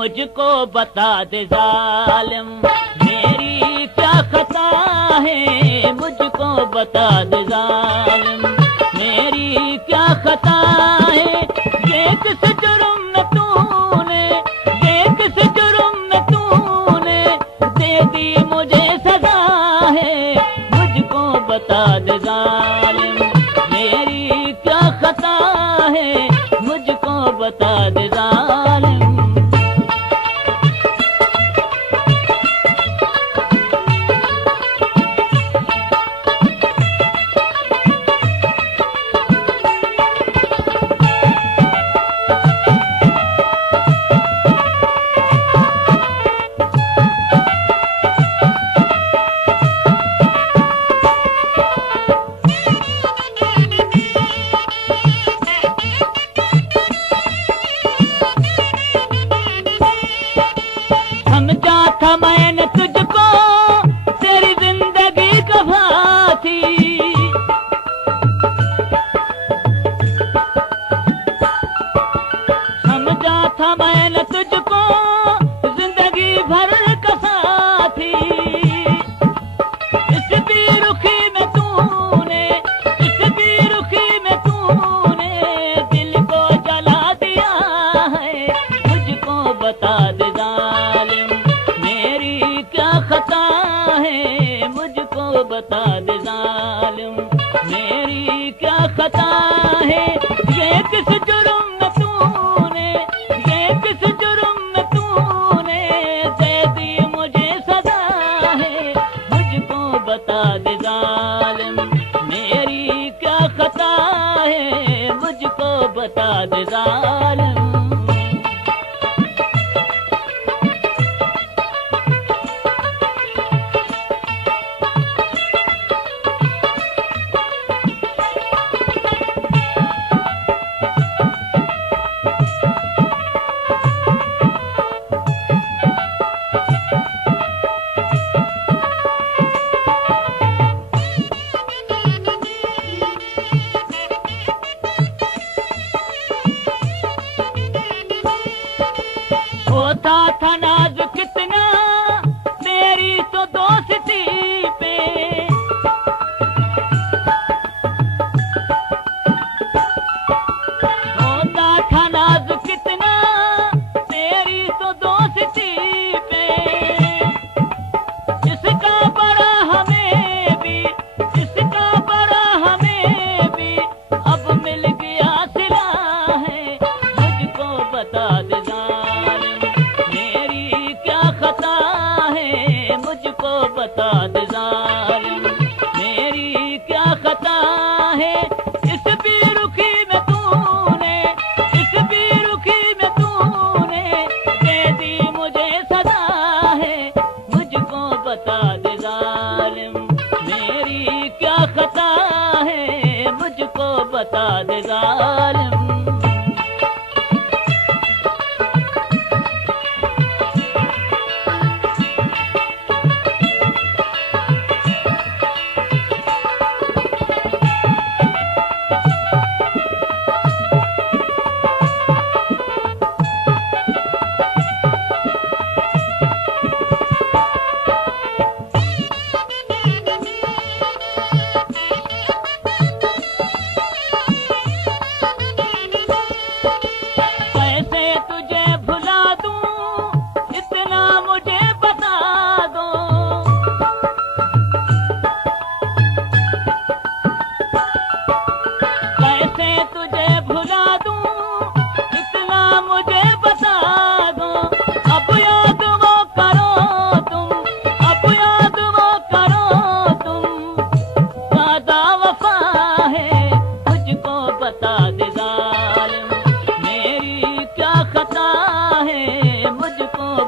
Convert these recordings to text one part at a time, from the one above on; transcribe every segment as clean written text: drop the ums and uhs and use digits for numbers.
मुझको बता दे जालिम, मेरी क्या खता है, मुझको बता दे जालिम, मेरी क्या खता है। ये किस जुर्म में तूने, ये किस जुर्म में तूने दे दी मुझे सजा है, मुझको बता दे जालिम, मेरी क्या खता है, मुझको बता दे जालिम। मैंने तुझको तेरी जिंदगी कहा थी, समझा था मैंने तुझको जिंदगी भर कसा थी। इस बेरुखी में तूने, इस बेरुखी में तूने दिल को जला दिया है, मुझको बता दे जालिम, क्या खता है, मुझको बता दे जालिम, मेरी क्या खता है। ये किस जुर्म में तूने, ये किस जुर्म में तूने दे दी मुझे सजा है, मुझको बता दे जालिम, मेरी क्या खता है, मुझको बता दे जालिम। होता था नाज कितना तेरी तो दोस्ती पे, होता था नाज कितना तेरी तो दोस्ती पे। इसका बड़ा हमें भी, इसका बड़ा हमें भी अब मिल गया सिला है, मुझको बता दे मुझको बता दे जालिम, मेरी क्या खता है। इस बेरुखी में तूने, इस बेरुखी में तूने दे दी मुझे सजा है, मुझको बता दे जालिम, मेरी क्या खता है, मुझको बता दे जालिम।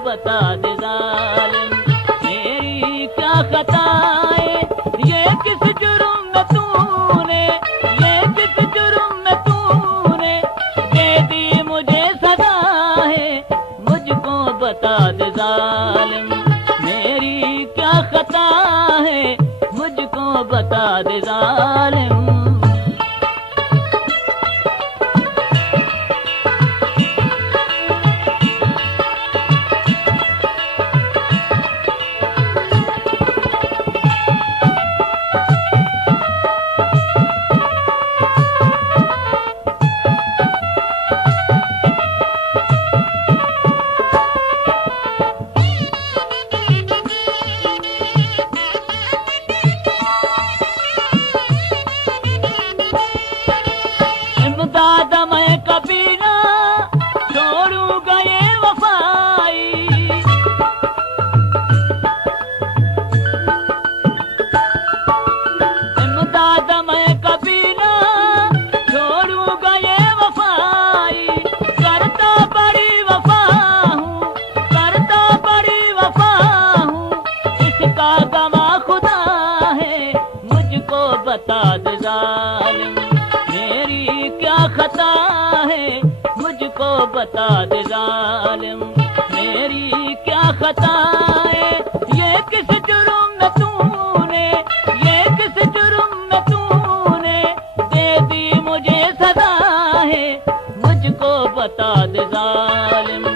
बता दे जालिम, मेरी क्या खता है। ये किस जुर्म में तूने, ये किस जुर्म में तूने दे दी मुझे सजा है, मुझको बता दे जालिम, मेरी क्या खता है, मुझको बता दे जालिम। जालिम, मेरी क्या खता है मुझको बता दे जालिम, मेरी क्या खता है। ये किस जुर्म में तूने, ये किस जुर्म में तूने दे दी मुझे सदा है, मुझको बता दे जालिम।